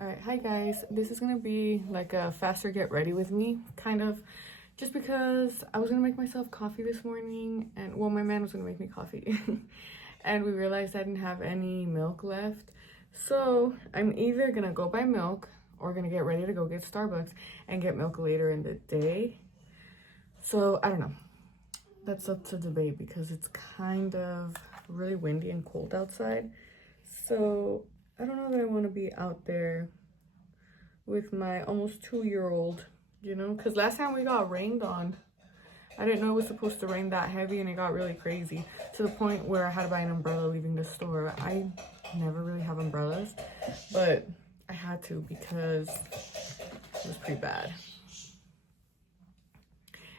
Alright, hi guys. This is gonna be like a faster get ready with me, kind of, just because I was gonna make myself coffee this morning, and well, my man was gonna make me coffee, and we realized I didn't have any milk left. So I'm either gonna go buy milk or gonna get ready to go get Starbucks and get milk later in the day. So I don't know. That's up to debate because it's kind of really windy and cold outside. So I don't know that I want to be out there with my almost 2-year-old, you know, because last time we got rained on. I didn't know it was supposed to rain that heavy, and it got really crazy to the point where I had to buy an umbrella leaving the store. I never really have umbrellas, but I had to because it was pretty bad.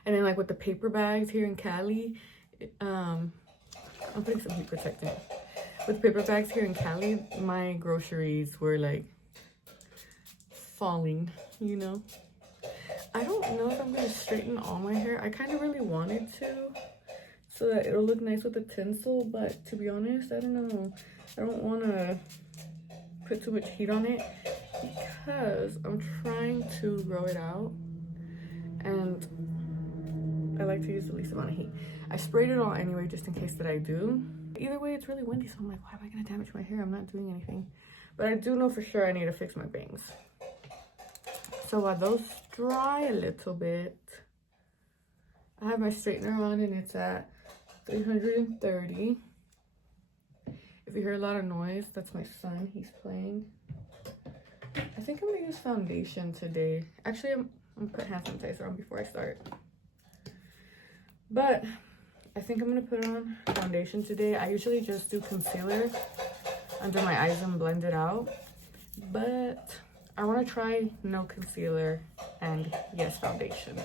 And then like with the paper bags here in Cali, I'm putting some heat protectant. With paper bags here in Cali, my groceries were like falling, you know. I don't know if I'm gonna straighten all my hair. I kind of really wanted to, so that it'll look nice with the tinsel, but to be honest, I don't know. I don't want to put too much heat on it because I'm trying to grow it out, and I like to use the least amount of heat. I sprayed it all anyway, just in case that I do. Either way, it's really windy, so I'm like, why am I gonna damage my hair? I'm not doing anything. But I do know for sure I need to fix my bangs. So while those dry a little bit, I have my straightener on and it's at 330. If you hear a lot of noise, that's my son, he's playing. I think I'm gonna use foundation today. Actually, I'm gonna put hand sanitizer on before I start. But I think I'm gonna put on foundation today. I usually just do concealer under my eyes and blend it out, but I want to try no concealer and yes, foundation.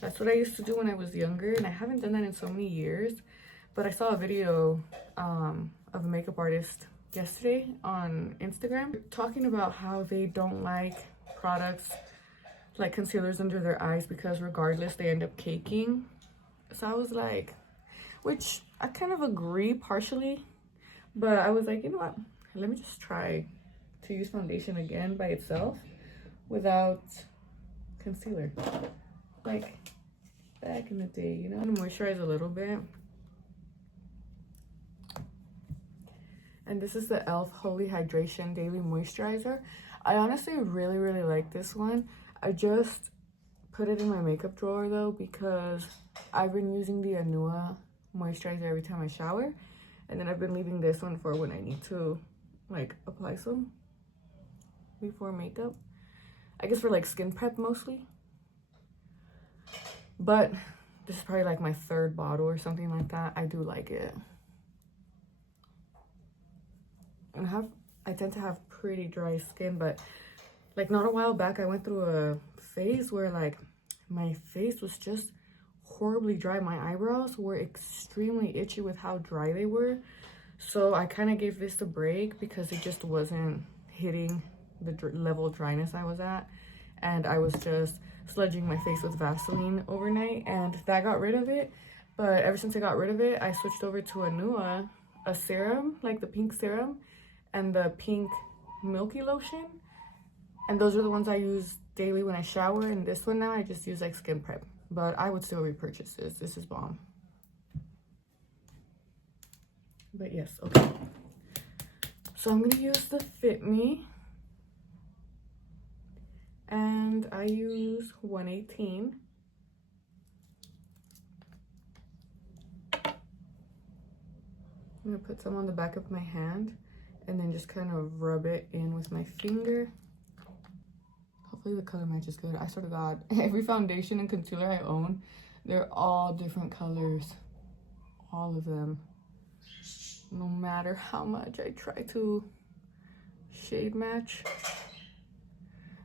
That's what I used to do when I was younger, and I haven't done that in so many years. But I saw a video of a makeup artist yesterday on Instagram talking about how they don't like products like concealers under their eyes because regardless they end up caking. So I was like, which I kind of agree partially, but I was like, you know what, let me just try to use foundation again by itself without concealer, like back in the day, you know. I'm gonna moisturize a little bit, and this is the e.l.f. Holy Hydration Daily Moisturizer. I honestly really like this one. I just put it in my makeup drawer though because I've been using the Anua moisturizer every time I shower, and then I've been leaving this one for when I need to like apply some before makeup. I guess for like skin prep mostly. But this is probably like my third bottle or something like that. I do like it. And I tend to have pretty dry skin, but like not a while back I went through a phase where like my face was just horribly dry. My eyebrows were extremely itchy with how dry they were. So I kind of gave this a break because it just wasn't hitting the level of dryness I was at, and I was just sludging my face with Vaseline overnight, and that got rid of it. But ever since I got rid of it, I switched over to Anua, a serum, like the pink serum and the pink milky lotion, and those are the ones I use daily when I shower. And this one now I just use like skin prep, but I would still repurchase this. This is bomb. But yes, okay, so I'm gonna use the Fit Me, and I use 118. I'm gonna put some on the back of my hand and then just kind of rub it in with my finger. Hopefully the color match is good. I swear to God, every foundation and concealer I own, they're all different colors, all of them. No matter how much I try to shade match,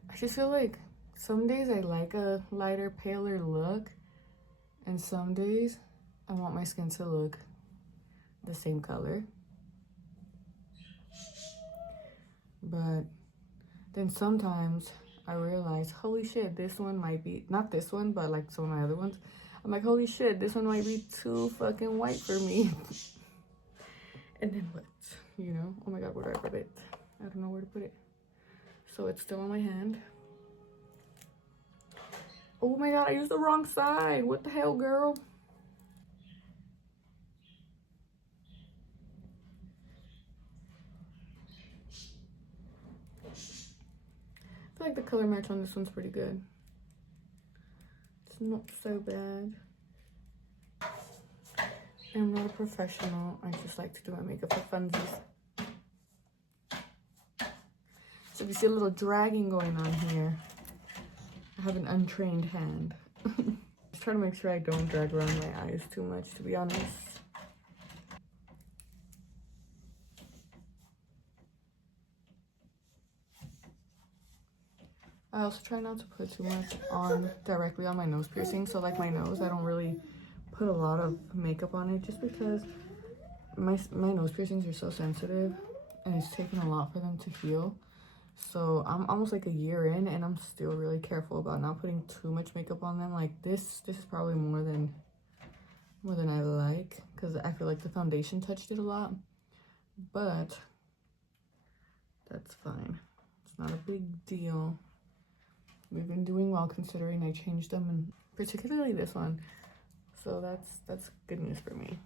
I just feel like some days I like a lighter, paler look, and some days I want my skin to look the same color. But then sometimes I realize, holy shit, this one might be, not this one, but like some of my other ones, I'm like, holy shit, this one might be too fucking white for me. And then what, you know? Oh my God, where do I put it? I don't know where to put it. so it's still on my hand. Oh my god, I used the wrong side. What the hell, girl? I feel like the color match on this one's pretty good. It's not so bad. I'm not a professional. I just like to do my makeup for funsies. So if you see a little dragging going on here, I have an untrained hand. Just trying to make sure I don't drag around my eyes too much, to be honest. I also try not to put too much on directly on my nose piercing. So like my nose, I don't really put a lot of makeup on it just because my nose piercings are so sensitive and it's taken a lot for them to heal. So I'm almost like a year in and I'm still really careful about not putting too much makeup on them. Like this is probably more than I like, because I feel like the foundation touched it a lot, but that's fine. It's not a big deal. We've been doing well considering I changed them, and particularly this one. So that's good news for me.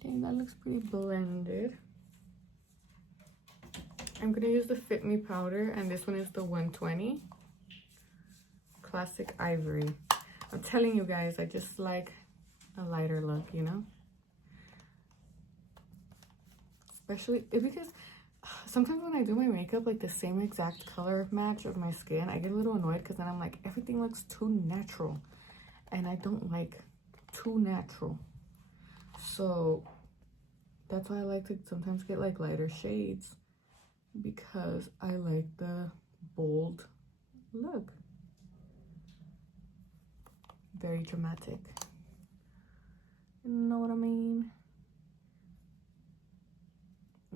Okay, that looks pretty blended. I'm gonna use the Fit Me powder, and this one is the 120 Classic Ivory. I'm telling you guys, I just like a lighter look, you know? Especially because sometimes when I do my makeup, like the same exact color match of my skin, I get a little annoyed because then I'm like, everything looks too natural. And I don't like too natural. So that's why I like to sometimes get like lighter shades, because I like the bold look. Very dramatic. You know what I mean?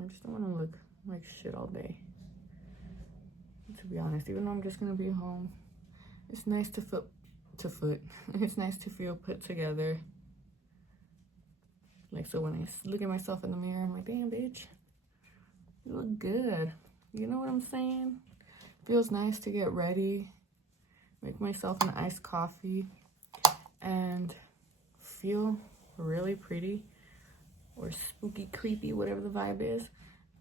I just don't want to look like shit all day, to be honest. Even though I'm just gonna be home, it's nice to it's nice to feel put together. Like, so when I look at myself in the mirror, I'm like, damn, bitch, you look good. You know what I'm saying? Feels nice to get ready, make myself an iced coffee, and feel really pretty or spooky, creepy, whatever the vibe is,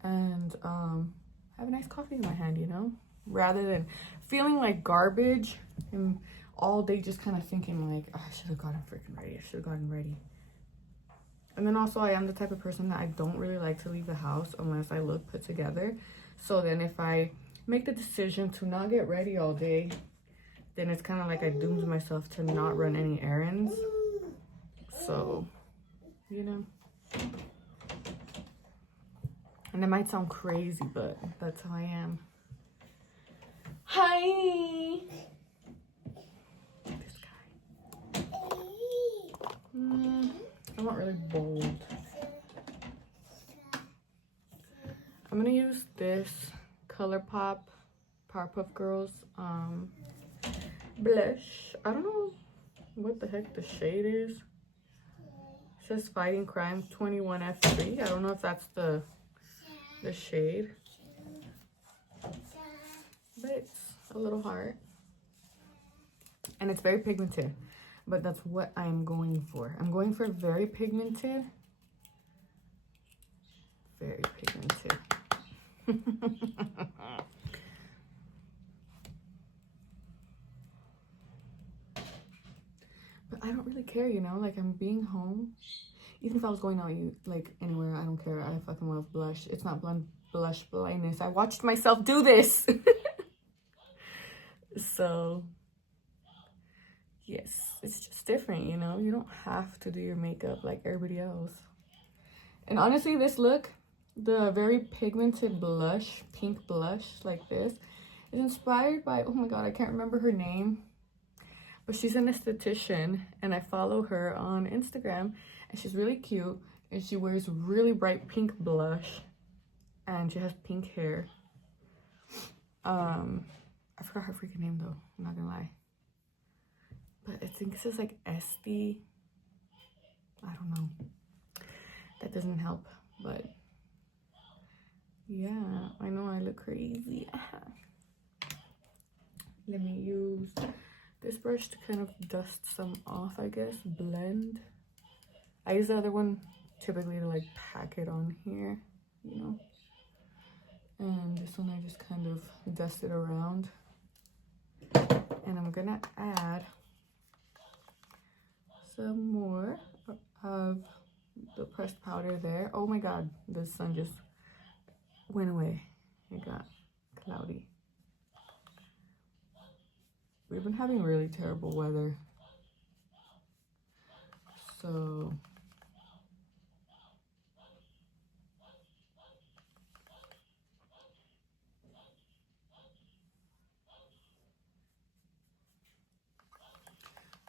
and have a nice coffee in my hand, you know, rather than feeling like garbage and all day just kind of thinking like, oh, I should have gotten freaking ready, I should have gotten ready. And then also I am the type of person that I don't really like to leave the house unless I look put together. So then if I make the decision to not get ready all day, then it's kind of like I doomed myself to not run any errands. So, you know. And it might sound crazy, but that's how I am. Hi! This guy. I'm not really bold. I'm gonna use this ColourPop Powerpuff Girls blush. I don't know what the heck the shade is. It says Fighting Crime 21F3. I don't know if that's the shade, but it's a little heart and it's very pigmented, but that's what I'm going for. I'm going for very pigmented. But I don't really care, you know, like I'm being home. Even if I was going out like anywhere, I don't care. I fucking love blush. It's not blush blindness. I watched myself do this. So yes, it's just different, you know. You don't have to do your makeup like everybody else. And honestly, this look, the very pigmented blush, pink blush like this, is inspired by, oh my god, I can't remember her name, but she's an esthetician and I follow her on Instagram, and she's really cute and she wears really bright pink blush and she has pink hair. I forgot her freaking name though, I'm not gonna lie, but I think this is like Esty, I don't know, that doesn't help, but Yeah, I know I look crazy. Let me use this brush to kind of dust some off, I guess. Blend. I use the other one typically to like pack it on here, you know. And this one I just kind of dust it around. And I'm gonna add some more of the pressed powder there. Oh my god, the sun just went away. It got cloudy. We've been having really terrible weather. So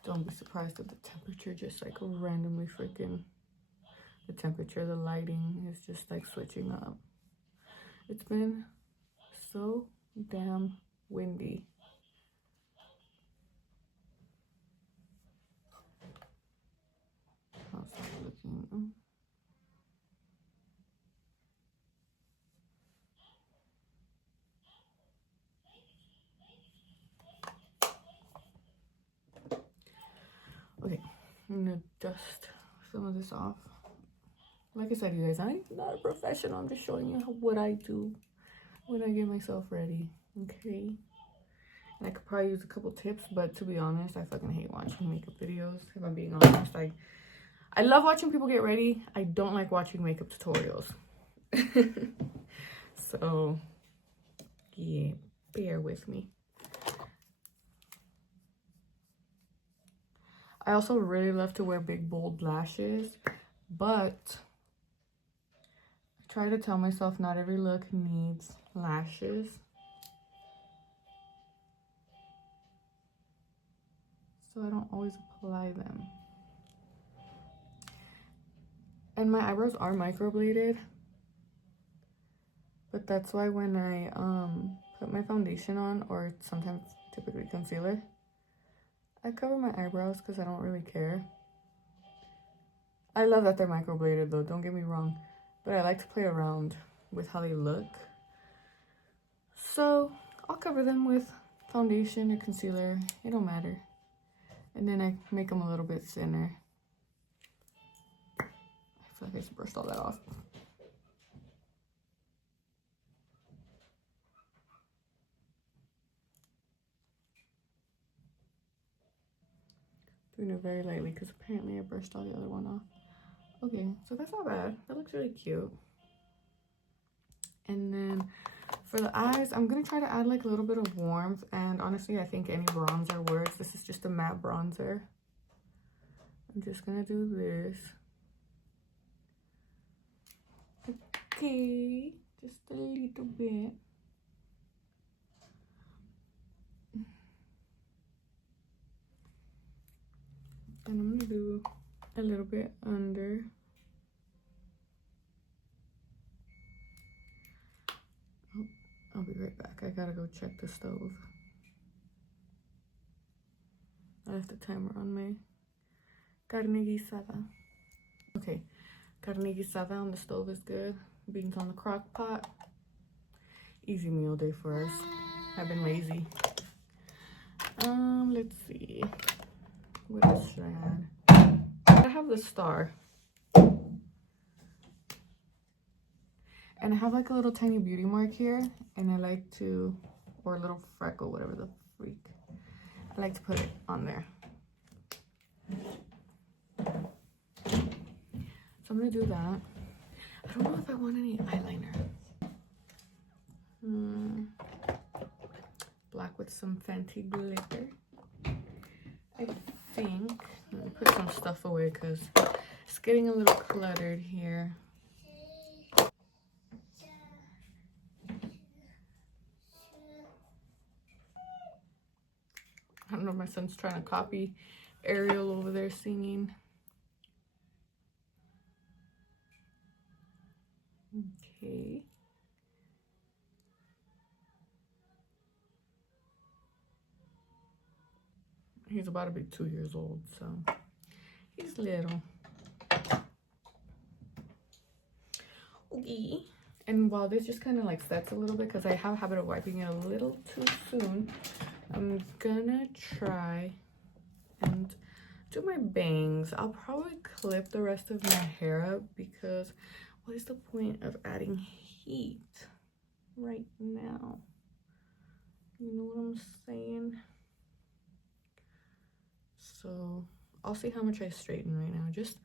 don't be surprised if the temperature just like randomly freaking, the temperature, the lighting is just like switching up. It's been so damn windy. How's that looking? Okay, I'm gonna dust some of this off. Like I said, you guys, I'm not a professional. I'm just showing you what I do when I get myself ready, okay? And I could probably use a couple tips, but to be honest, I fucking hate watching makeup videos. If I'm being honest, I love watching people get ready. I don't like watching makeup tutorials. So, yeah, bear with me. I also really love to wear big, bold lashes, but I try to tell myself not every look needs lashes. So I don't always apply them. And my eyebrows are microbladed, but that's why when I put my foundation on, or sometimes typically concealer, I cover my eyebrows because I don't really care. I love that they're microbladed though, don't get me wrong, but I like to play around with how they look. So I'll cover them with foundation or concealer, it don't matter. And then I make them a little bit thinner. I feel like I just brushed all that off. Doing it very lightly because apparently I brushed all the other one off. Okay, so that's not bad. That looks really cute. And then for the eyes, I'm going to try to add like a little bit of warmth. And honestly, I think any bronzer works. This is just a matte bronzer. I'm just going to do this. Okay, just a little bit. And I'm going to do a little bit under. Oh, I'll be right back. I gotta go check the stove. I left the timer on my carne guisada. Okay, carne guisada on the stove is good. Beans on the crock pot. Easy meal day for us. I've been lazy. Let's see. What else should I add? I have the star. And I have like a little tiny beauty mark here. And I like to, or a little freckle, whatever the freak. I like to put it on there. So I'm gonna do that. I don't know if I want any eyeliner. Black with some Fenty glitter. I think, let me put some stuff away because it's getting a little cluttered here. I don't know if my son's trying to copy Ariel over there singing. Okay. He's about to be 2 years old, so he's little. Okay. And while this just kind of like sets a little bit, because I have a habit of wiping it a little too soon, I'm gonna try and do my bangs. I'll probably clip the rest of my hair up because what is the point of adding heat right now? You know what I'm saying? So I'll see how much I straighten right now, just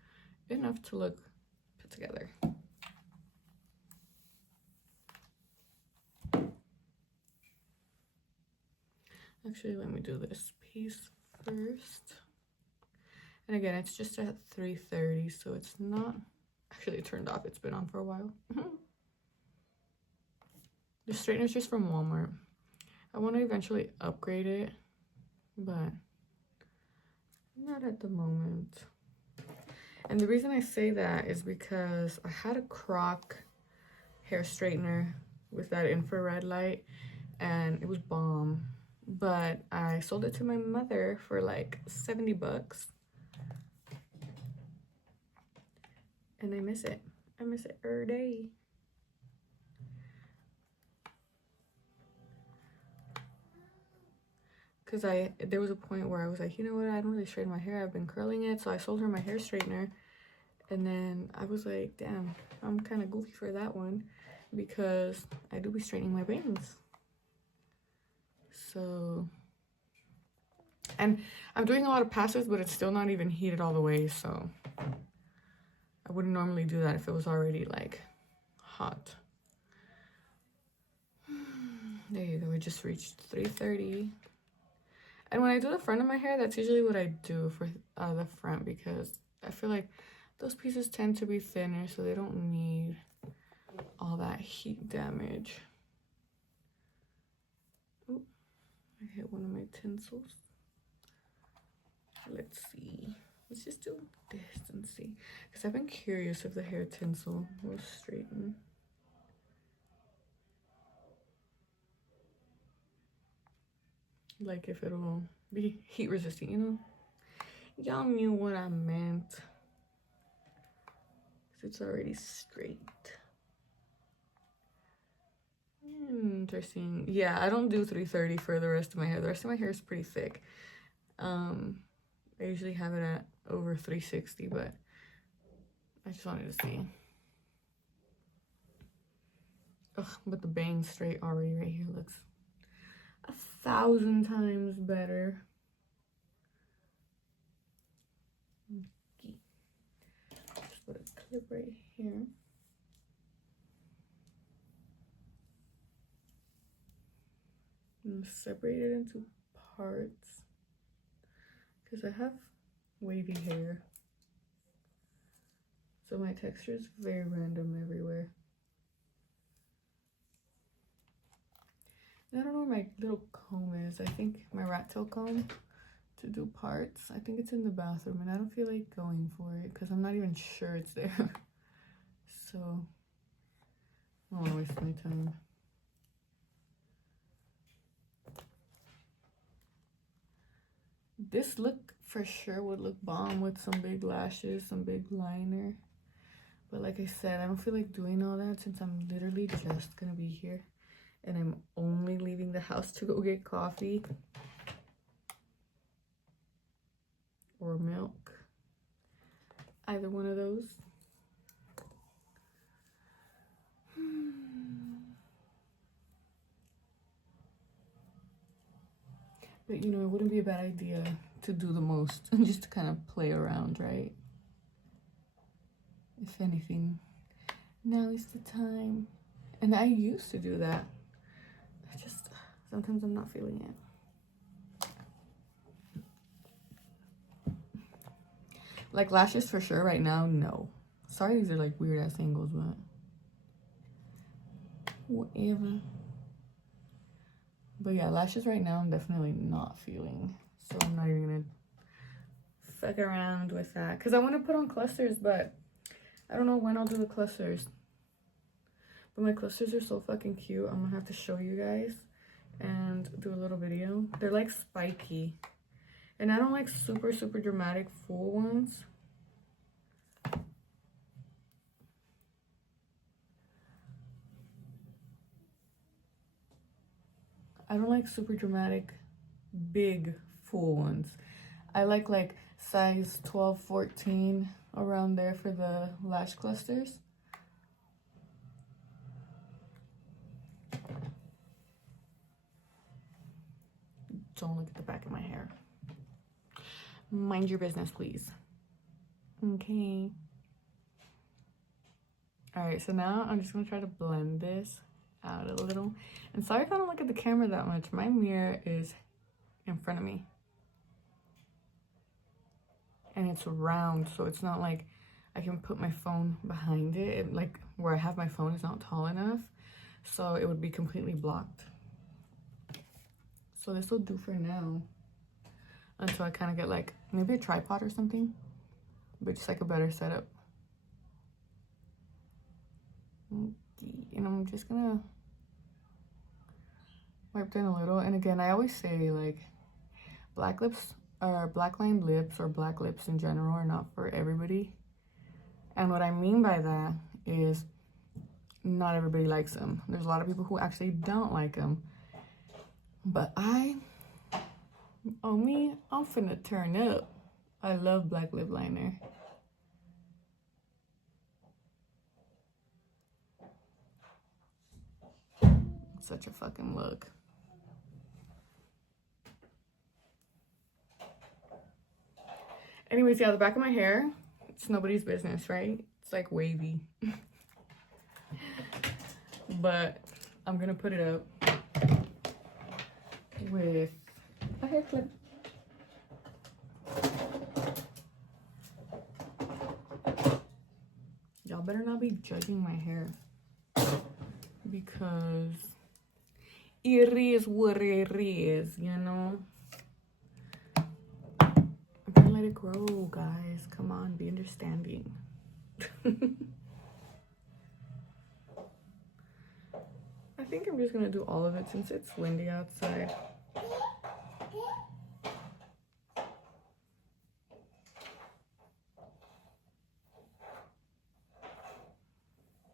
enough to look put together. Actually, let me do this piece first. And again, it's just at 3:30, so it's not actually turned off. It's been on for a while. The straightener's just from Walmart. I want to eventually upgrade it, but not at the moment. And the reason I say that is because I had a Croc hair straightener with that infrared light, and it was bomb. But I sold it to my mother for like 70 bucks. And I miss it. I miss it every day. Because there was a point where I was like, you know what, I don't really straighten my hair. I've been curling it. So I sold her my hair straightener. And then I was like, damn, I'm kind of goofy for that one. Because I do be straightening my bangs. So... And I'm doing a lot of passes, but it's still not even heated all the way, so I wouldn't normally do that if it was already like hot. There you go, it just reached 3:30. And when I do the front of my hair, that's usually what I do for the front, because I feel like those pieces tend to be thinner, so they don't need all that heat damage. Ooh, I hit one of my tinsels. Let's see. Let's just do this and see. Because I've been curious if the hair tinsel will straighten. Like if it'll be heat resistant, you know? Y'all knew what I meant. Because it's already straight. Interesting. Yeah, I don't do 3:30 for the rest of my hair. The rest of my hair is pretty thick. I usually have it at over 360, but I just wanted to see. Ugh, but the bang straight already right here looks 1,000 times better. Okay. Just put a clip right here. And separate it into parts because I have wavy hair, so my texture is very random everywhere. And I don't know where my little comb is. I think my rat tail comb to do parts, I think it's in the bathroom, and I don't feel like going for it because I'm not even sure it's there. So I don't want to waste my time. This look for sure would look bomb with some big lashes, some big liner. But like I said, I don't feel like doing all that since I'm literally just gonna be here. And I'm only leaving the house to go get coffee. Or milk. Either one of those. But you know, it wouldn't be a bad idea to do the most and just to kind of play around, right? If anything, now is the time. And I used to do that. I just, sometimes I'm not feeling it. Like lashes for sure right now, no. Sorry, these are like weird ass angles, but whatever. But yeah, lashes right now I'm definitely not feeling. So I'm not even gonna fuck around with that. Because I want to put on clusters, but I don't know when I'll do the clusters. But my clusters are so fucking cute. I'm gonna have to show you guys and do a little video. They're like spiky. And I don't like super, super dramatic full ones. I don't like super dramatic, big, full ones. I like size 12, 14, around there for the lash clusters. Don't look at the back of my hair. Mind your business, please. Okay. All right, so now I'm just gonna try to blend this out a little. And sorry if I don't look at the camera that much. My mirror is in front of me. And it's round, so it's not like I can put my phone behind it. Like where I have my phone is not tall enough, so it would be completely blocked. So this will do for now until I kind of get like maybe a tripod or something, but just like a better setup. And I'm just gonna wipe down a little. And again, I always say like black lips or black lined lips or black lips in general are not for everybody. And what I mean by that is not everybody likes them. There's a lot of people who actually don't like them. But I'm finna turn up. I love black lip liner. It's such a fucking look. Anyways, yeah, the back of my hair, it's nobody's business, right? It's like wavy. But I'm gonna put it up with a hair clip. Y'all better not be judging my hair, because it is what it is, you know? I'm gonna let it grow, guys. Come on, be understanding. I think I'm just gonna do all of it since it's windy outside.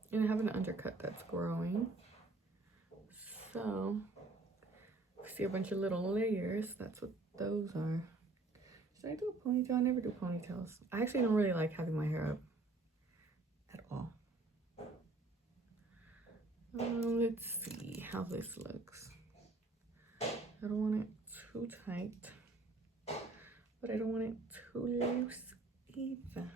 And I have an undercut that's growing. So, see a bunch of little layers. That's what those are. Should I do a ponytail? I never do ponytails. I actually don't really like having my hair up at all. Let's see how this looks. I don't want it too tight, but I don't want it too loose either.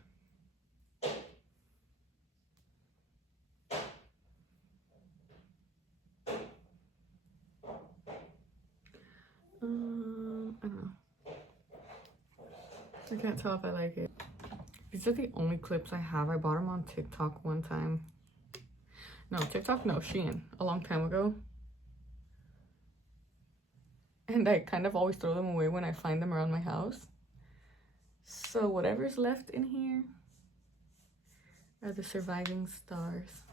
I don't know. I can't tell if I like it. These are the only clips I have. I bought them on TikTok one time. No, TikTok, no, Shein, a long time ago. And I kind of always throw them away when I find them around my house. So whatever's left in here are the surviving stars.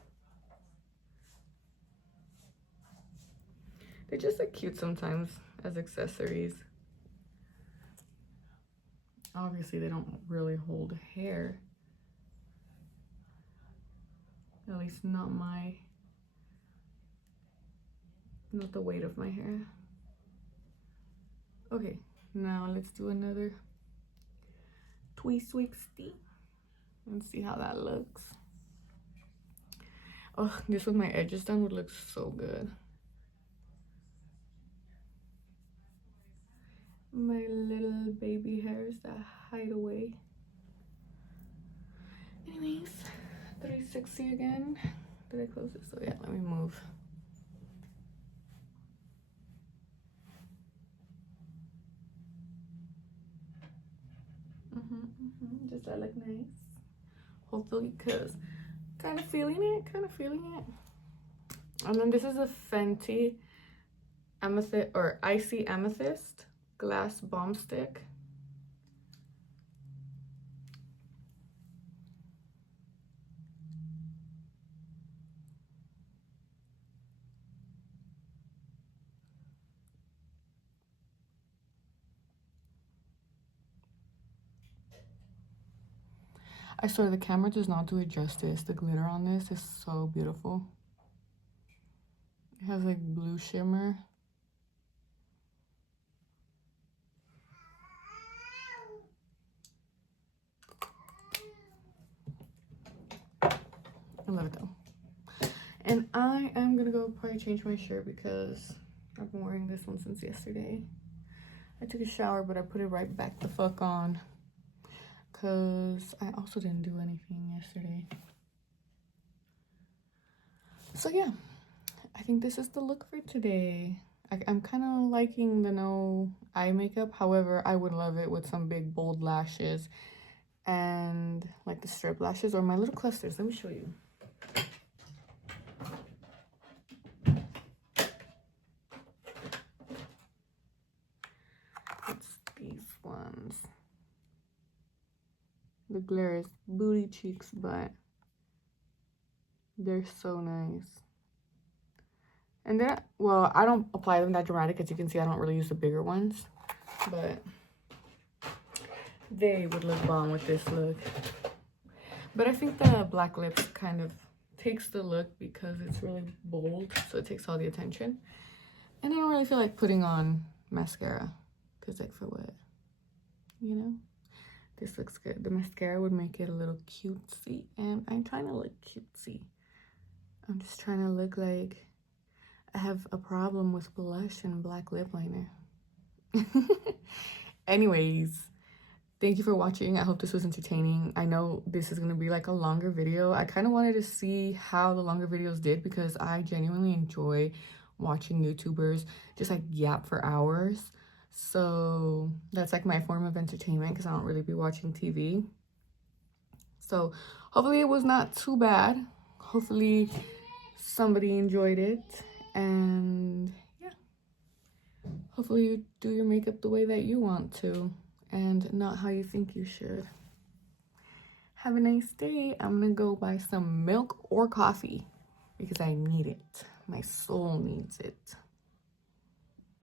They just look cute sometimes as accessories. Obviously, they don't really hold hair. At least not the weight of my hair. Okay, now let's do another twisty and see how that looks. Oh, this with my edges done would look so good. My little baby hairs that hide away. Anyways, 360 again. Did I close this? Oh yeah, let me move. Does that look nice? Hopefully, because kind of feeling it. And then this is a Fenty Amethyst or Icy Amethyst Glass Balm Stick. I swear the camera does not do it justice. The glitter on this is so beautiful. It has like blue shimmer. I love it though. And I am gonna go probably change my shirt because I've been wearing this one since yesterday. I took a shower, but I put it right back the fuck on because I also didn't do anything yesterday. So yeah, I think this is the look for today. I'm kind of liking the no eye makeup. However, I would love it with some big bold lashes and like the strip lashes or my little clusters. Let me show you. It's these ones. The glare is booty cheeks, but they're so nice. And then, well, I don't apply them that dramatic. As you can see, I don't really use the bigger ones, but they would look bomb with this look. But I think the black lips kind of takes the look because it's really bold, so it takes all the attention. And I don't really feel like putting on mascara because, like, for what? You know? This looks good. The mascara would make it a little cutesy, and I'm trying to look cutesy. I'm just trying to look like I have a problem with blush and black lip liner. Anyways, thank you for watching. I hope this was entertaining. I know this is going to be like a longer video. I kind of wanted to see how the longer videos did because I genuinely enjoy watching YouTubers just like yap for hours. So that's like my form of entertainment because I don't really be watching TV. So hopefully it was not too bad. Hopefully somebody enjoyed it. And yeah, hopefully you do your makeup the way that you want to and not how you think you should. Have a nice day. I'm gonna go buy some milk or coffee because I need it. My soul needs it.